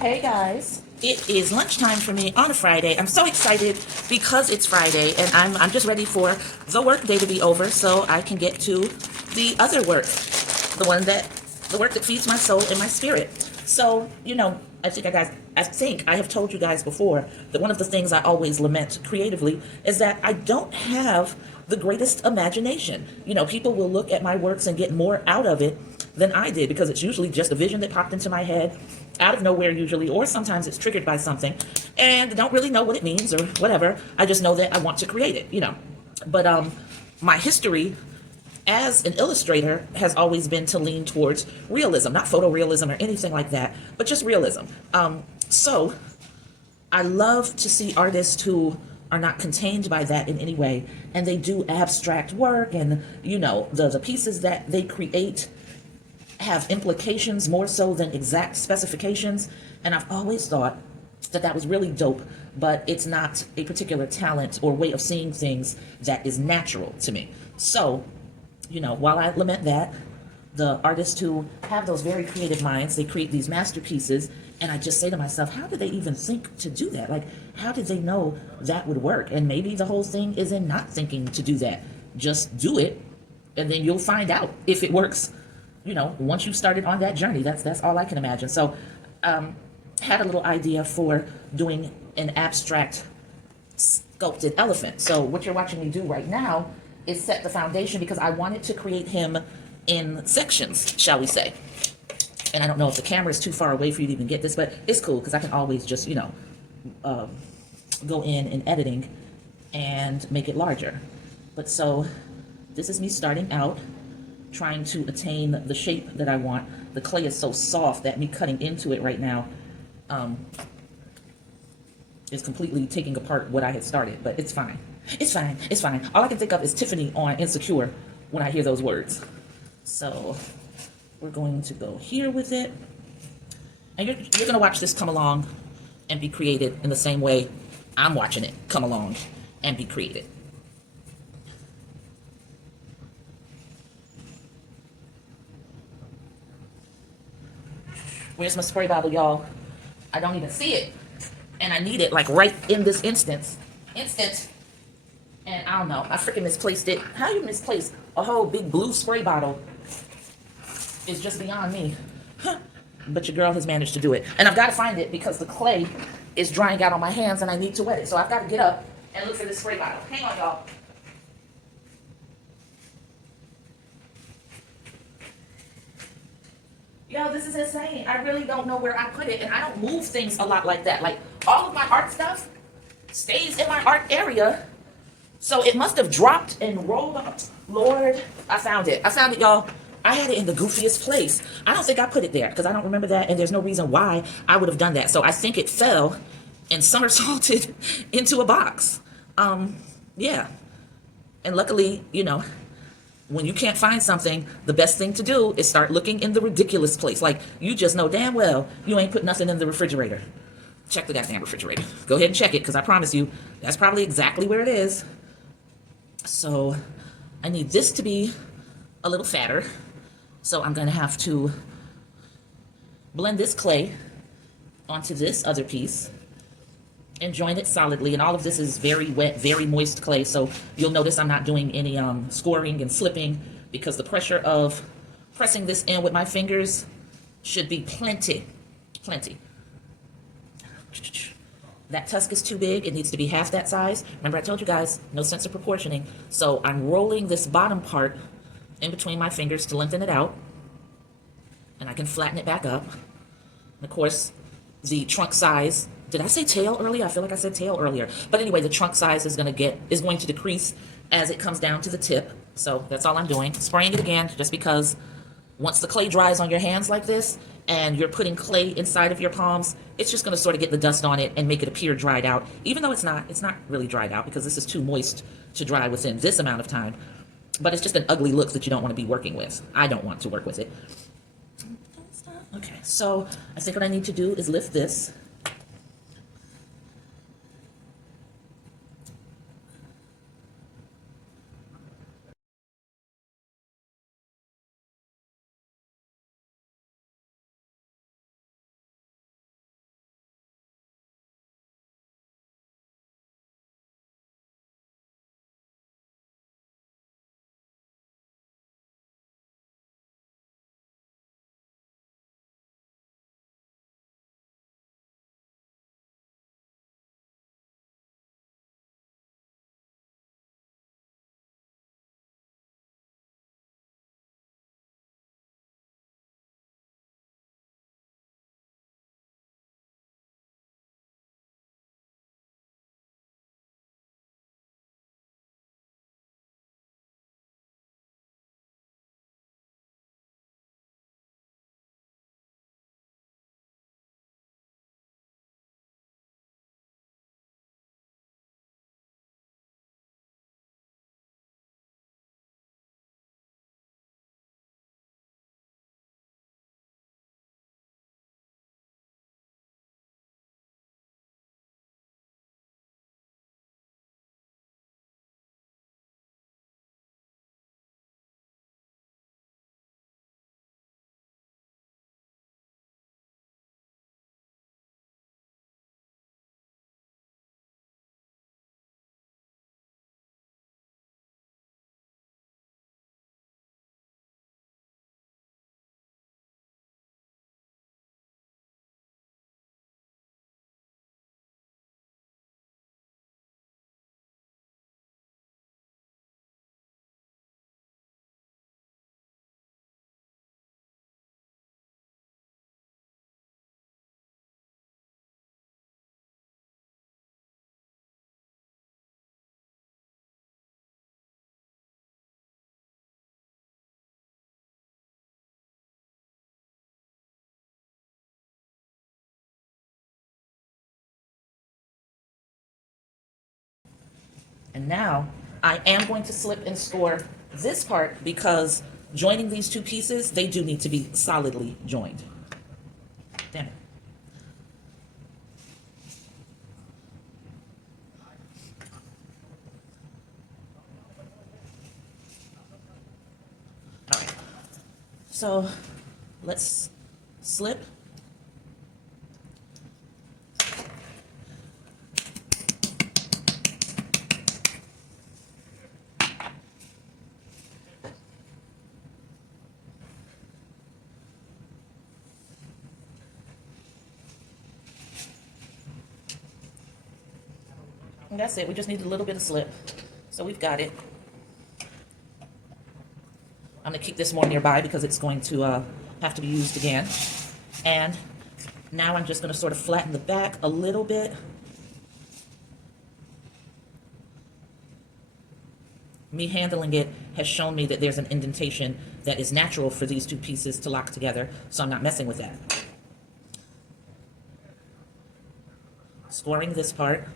Hey guys, it is lunchtime for me on a Friday. I'm so excited because it's Friday and I'm just ready for the work day to be over so I can get to the other work, the work that feeds my soul and my spirit. So, I think I have told you guys before that one of the things I always lament creatively is that I don't have the greatest imagination. People will look at my works and get more out of it than I did because it's usually just a vision that popped into my head out of nowhere usually, or sometimes it's triggered by something and I don't really know what it means or whatever. I just know that I want to create it. But my history as an illustrator has always been to lean towards realism, not photorealism or anything like that, but just realism. So I love to see artists who are not contained by that in any way, and they do abstract work, and the pieces that they create have implications more so than exact specifications. And I've always thought that that was really dope, but it's not a particular talent or way of seeing things that is natural to me. So, while I lament that, the artists who have those very creative minds, they create these masterpieces, and I just say to myself, how did they even think to do that? Like, how did they know that would work? And maybe the whole thing is in not thinking to do that. Just do it, and then you'll find out if it works. Once you've started on that journey, that's all I can imagine. So, had a little idea for doing an abstract sculpted elephant. So what you're watching me do right now is set the foundation because I wanted to create him in sections, shall we say. And I don't know if the camera is too far away for you to even get this, but it's cool because I can always just, go in editing and make it larger. But so this is me starting out, trying to attain the shape that I want. The clay is so soft that me cutting into it right now is completely taking apart what I had started, but it's fine. It's fine. It's fine. All I can think of is Tiffany on Insecure when I hear those words. So we're going to go here with it. And you're going to watch this come along and be created in the same way I'm watching it come along and be created. Where's my spray bottle, y'all? I don't even see it. And I need it like right in this instance. And I don't know, I freaking misplaced it. How you misplace a whole big blue spray bottle is just beyond me. But your girl has managed to do it. And I've got to find it because the clay is drying out on my hands and I need to wet it. So I've got to get up and look for this spray bottle. Hang on, y'all. Yo, this is insane. I really don't know where I put it, and I don't move things a lot like that. Like, all of my art stuff stays in my art area, so it must have dropped and rolled up. Lord, I found it. Y'all. I had it in the goofiest place. I don't think I put it there, because I don't remember that, and there's no reason why I would have done that. So I think it fell and somersaulted into a box. Yeah. And luckily, when you can't find something, the best thing to do is start looking in the ridiculous place. Like, you just know damn well you ain't put nothing in the refrigerator. Check the goddamn refrigerator. Go ahead and check it, because I promise you, that's probably exactly where it is. So, I need this to be a little fatter. So I'm going to have to blend this clay onto this other piece and join it solidly. And all of this is very wet, very moist clay. So you'll notice I'm not doing any scoring and slipping because the pressure of pressing this in with my fingers should be plenty. That tusk is too big. It needs to be half that size. Remember, I told you guys, no sense of proportioning. So I'm rolling this bottom part in between my fingers to lengthen it out. And I can flatten it back up. And of course, the trunk size, did I say tail earlier? I feel like I said tail earlier. But anyway, the trunk size is going to decrease as it comes down to the tip. So that's all I'm doing. Spraying it again just because once the clay dries on your hands like this and you're putting clay inside of your palms, it's just going to sort of get the dust on it and make it appear dried out. Even though it's not really dried out because this is too moist to dry within this amount of time. But it's just an ugly look that you don't want to be working with. I don't want to work with it. Okay, so I think what I need to do is lift this. And now I am going to slip and score this part because joining these two pieces, they do need to be solidly joined. Damn it. All right. So let's slip. And that's it. We just need a little bit of slip. So we've got it. I'm going to keep this more nearby because it's going to have to be used again. And now I'm just going to sort of flatten the back a little bit. Me handling it has shown me that there's an indentation that is natural for these two pieces to lock together, so I'm not messing with that. Scoring this part.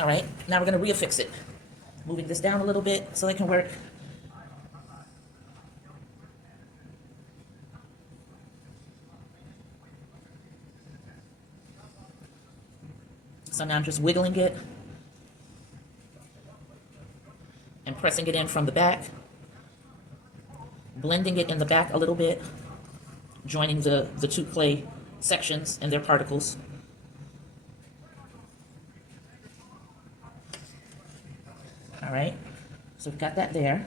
All right, now we're going to reaffix it. Moving this down a little bit so they can work. So now I'm just wiggling it and pressing it in from the back, blending it in the back a little bit, joining the two clay sections and their particles. All right, so we've got that there.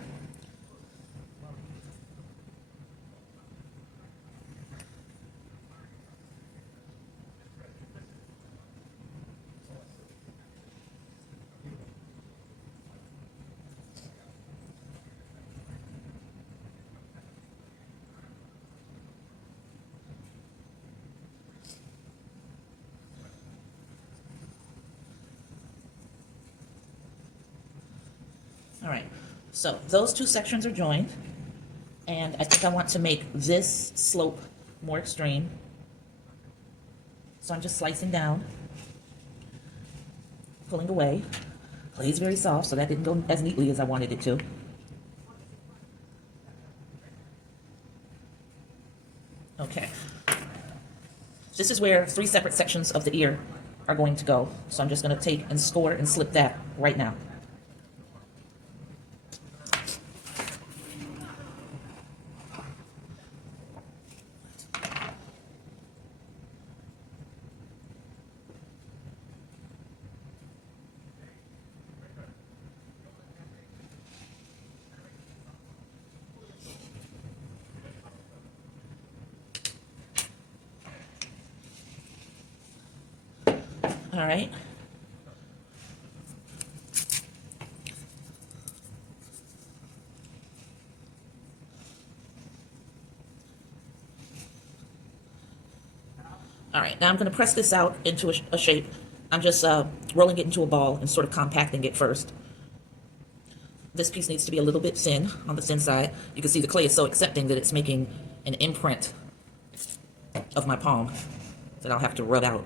All right, so those two sections are joined, and I think I want to make this slope more extreme. So I'm just slicing down, pulling away. Clay is very soft, so that didn't go as neatly as I wanted it to. Okay. This is where 3 separate sections of the ear are going to go. So I'm just going to take and score and slip that right now. All right. All right, now I'm going to press this out into a shape. I'm just rolling it into a ball and sort of compacting it first. This piece needs to be a little bit thin on the thin side. You can see the clay is so accepting that it's making an imprint of my palm that I'll have to rub out.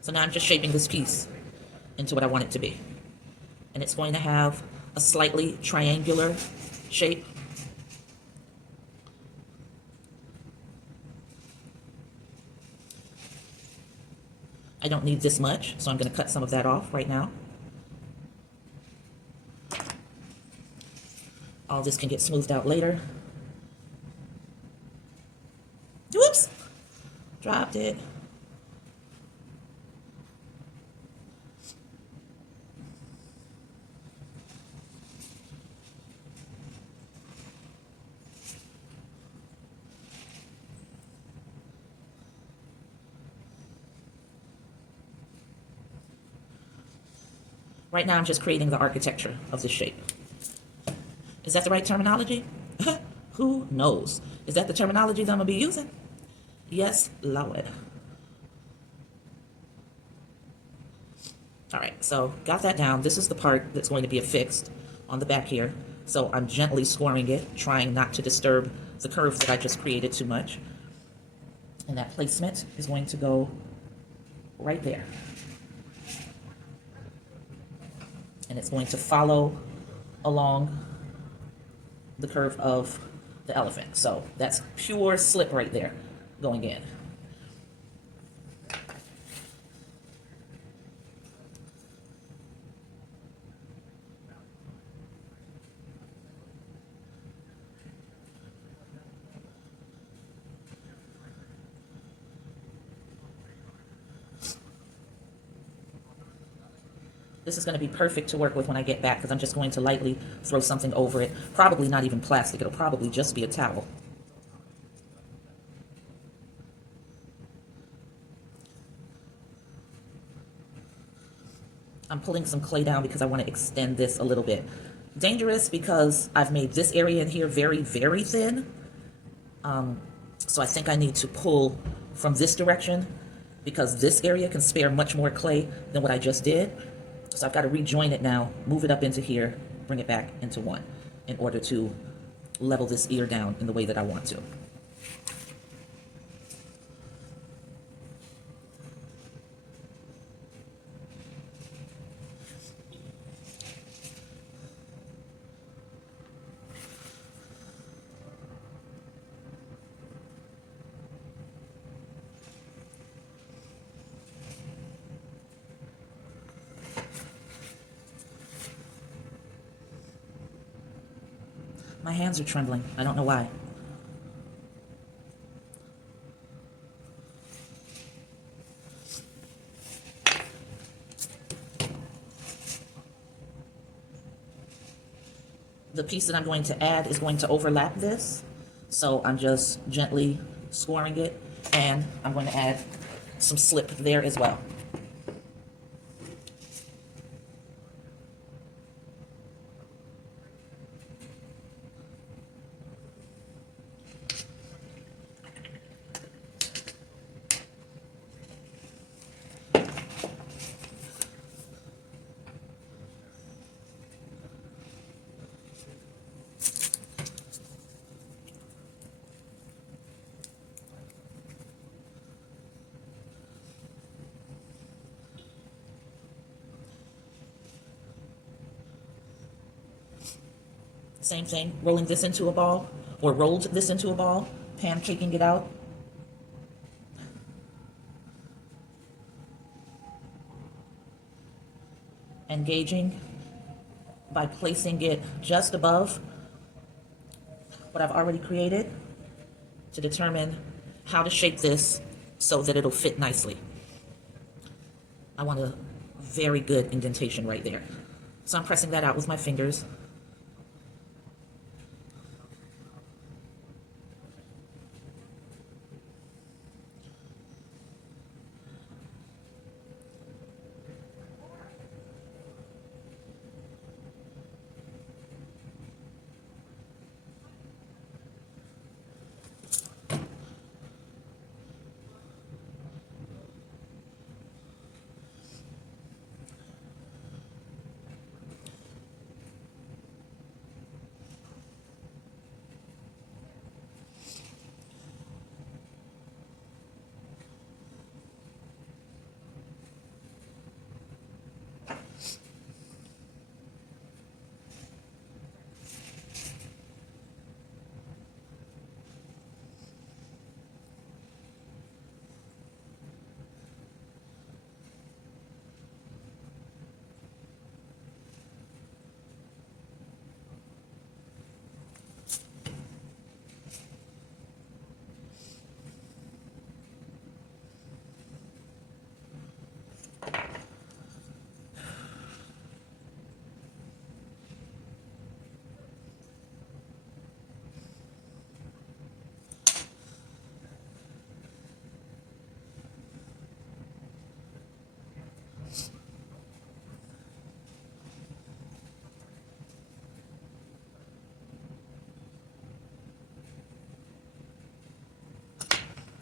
So now I'm just shaping this piece into what I want it to be. And it's going to have a slightly triangular shape. I don't need this much, so I'm going to cut some of that off right now. All this can get smoothed out later. Whoops! Dropped it. Right now I'm just creating the architecture of this shape. Is that the right terminology? Who knows? Is that the terminology that I'm going to be using? Yes, Lord. All right, so got that down. This is the part that's going to be affixed on the back here. So I'm gently scoring it, trying not to disturb the curve that I just created too much. And that placement is going to go right there. And it's going to follow along the curve of the elephant. So that's pure slip right there going in. This is going to be perfect to work with when I get back because I'm just going to lightly throw something over it. Probably not even plastic. It'll probably just be a towel. I'm pulling some clay down because I want to extend this a little bit. Dangerous because I've made this area in here very, very thin. So I think I need to pull from this direction because this area can spare much more clay than what I just did. So I've got to rejoin it now, move it up into here, bring it back into one in order to level this ear down in the way that I want to. My hands are trembling. I don't know why. The piece that I'm going to add is going to overlap this. So I'm just gently scoring it, and I'm going to add some slip there as well. Same thing, rolling this into a ball, or rolled this into a ball, pancaking it out. Engaging by placing it just above what I've already created to determine how to shape this so that it'll fit nicely. I want a very good indentation right there. So I'm pressing that out with my fingers.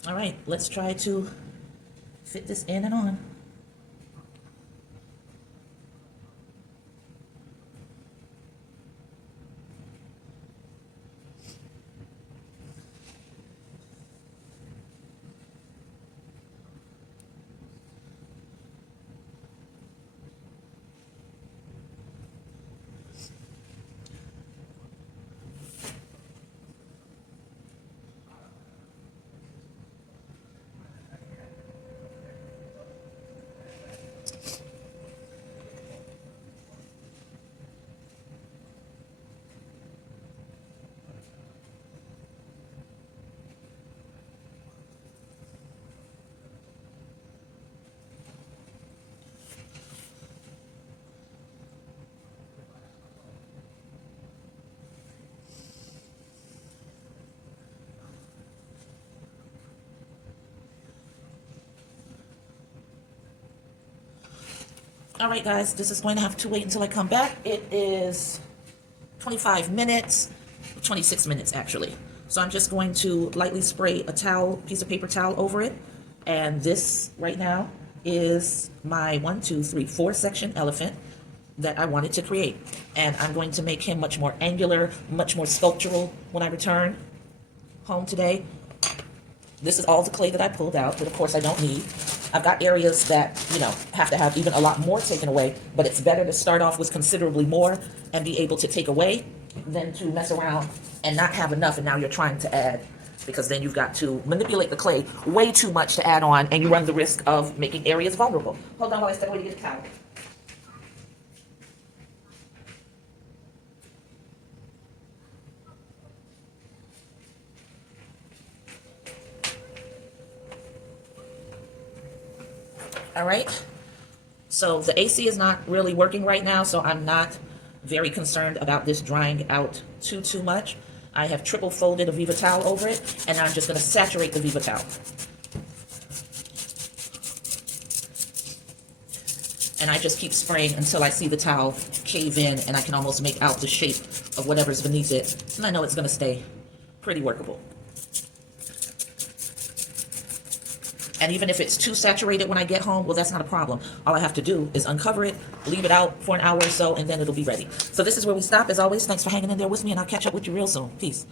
All right, let's try to fit this in and on. All right, guys, this is going to have to wait until I come back. It is 25 minutes, 26 minutes actually. So I'm just going to lightly spray a towel, piece of paper towel over it. And this right now is my 1, 2, 3, 4 section elephant that I wanted to create. And I'm going to make him much more angular, much more sculptural when I return home today. This is all the clay that I pulled out, that of course I don't need. I've got areas that, you know, have to have even a lot more taken away, but it's better to start off with considerably more and be able to take away than to mess around and not have enough and now you're trying to add, because then you've got to manipulate the clay way too much to add on and you run the risk of making areas vulnerable. Hold on while I step away to get a towel. All right, so the AC is not really working right now, so I'm not very concerned about this drying out too much. I have triple folded a Viva towel over it, and I'm just going to saturate the Viva towel. And I just keep spraying until I see the towel cave in and I can almost make out the shape of whatever's beneath it. And I know it's going to stay pretty workable. And even if it's too saturated when I get home, well, that's not a problem. All I have to do is uncover it, leave it out for an hour or so, and then it'll be ready. So this is where we stop. As always, thanks for hanging in there with me, and I'll catch up with you real soon. Peace.